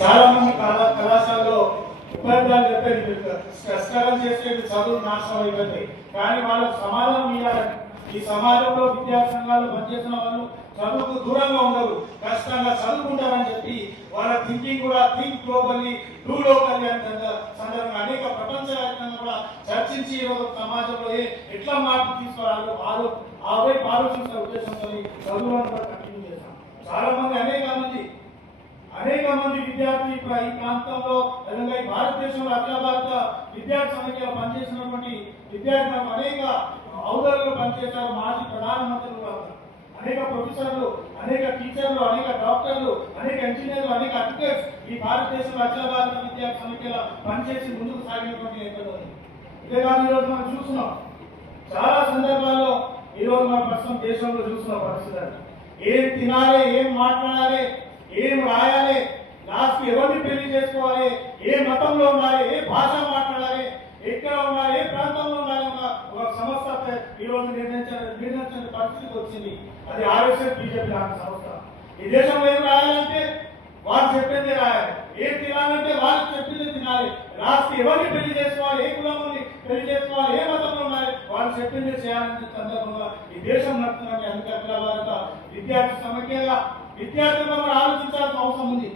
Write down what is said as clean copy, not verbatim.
చాలా మంది కళాశాలలో ఉపాధ్యాయులు చెప్పేది స్ట్రగల్ చేస్తే చదువు నాశనం అయిపోతుంది, కానీ వాళ్ళకు సమాధానం ఇవ్వాలని. ఈ సమాజంలో విద్యా సంఘాలు పనిచేసిన వాళ్ళు చదువుకు దూరంగా ఉండరు, కష్టంగా చదువుకుంటారని చెప్పి వాళ్ళ థింకింగ్ కూడా థింక్ గ్లోబల్లీ డూ లోకల్లీ అనే సందర్భంగా అనేక ప్రపంచవ్యాప్తంగా కూడా చర్చించి ఈరోజు సమాజంలో ఎట్లా మార్పు తీసుకోవాలో ఆలోచించిన ఉద్దేశంతో చదువులను కూడా కంటిన్యూ చేస్తాం. చాలా మంది అనేక మంది విద్యార్థులు ఈ ప్రాంతంలో విధంగా ఈ భారతదేశంలో అఖిల భారత విద్యార్థి సమైక్యలో పనిచేసినటువంటి విద్యార్థులకు అనేక హౌదర్లు పనిచేశారు. మాజీ ప్రధానమంత్రులు అనేక ప్రొఫెసర్లు, అనేక టీచర్లు, అనేక డాక్టర్లు, అనేక ఇంజనీర్లు, అనేక అడ్వకేట్స్ ఈ భారతదేశంలో అఖిల భారత విద్యార్థి సమైక్యలో పనిచేసి ముందుకు సాగినటువంటి నేపథ్యం. ఇదే కాదు ఈరోజు మనం చూస్తున్నాం చాలా సందర్భాల్లో. ఈరోజు మనం ప్రస్తుతం దేశంలో చూస్తున్న పరిస్థితులు ఏం తినాలి, ఏం మాట్లాడాలి, ఏం రాయాలి, లాస్ట్ ఎవరిని పెళ్లి చేసుకోవాలి, ఏ మతంలో ఉండాలి, ఏ భాష మాట్లాడాలి, ఎక్కడ ఉండాలి, ఏ ప్రాంతంలో ఉండాలి, ఒక సంస్థ ఈరోజు నిర్ణయించిన పరిస్థితి వచ్చింది. అది ఆర్ఎస్ఎస్ బీజేపీ లాంటి సంస్థ. ఈ దేశంలో ఏం రాయాలంటే వాళ్ళు చెప్పింది రాయాలి, ఏం తినాలంటే వాళ్ళు చెప్పింది తినాలి, లాస్ట్ ఎవరిని పెళ్లి చేసుకోవాలి, ఏ కులంని పెళ్లి చేసుకోవాలి, ఏ మతంలో ఉండాలి, వాళ్ళు చెప్పింది చేయాలనే సందర్భంగా ఈ దేశం నడుతున్నట్టు అఖిల భారత విద్యార్థి సమైక్యగా విద్యార్థులు ఆలోచించాల్సిన అవసరం ఉంది.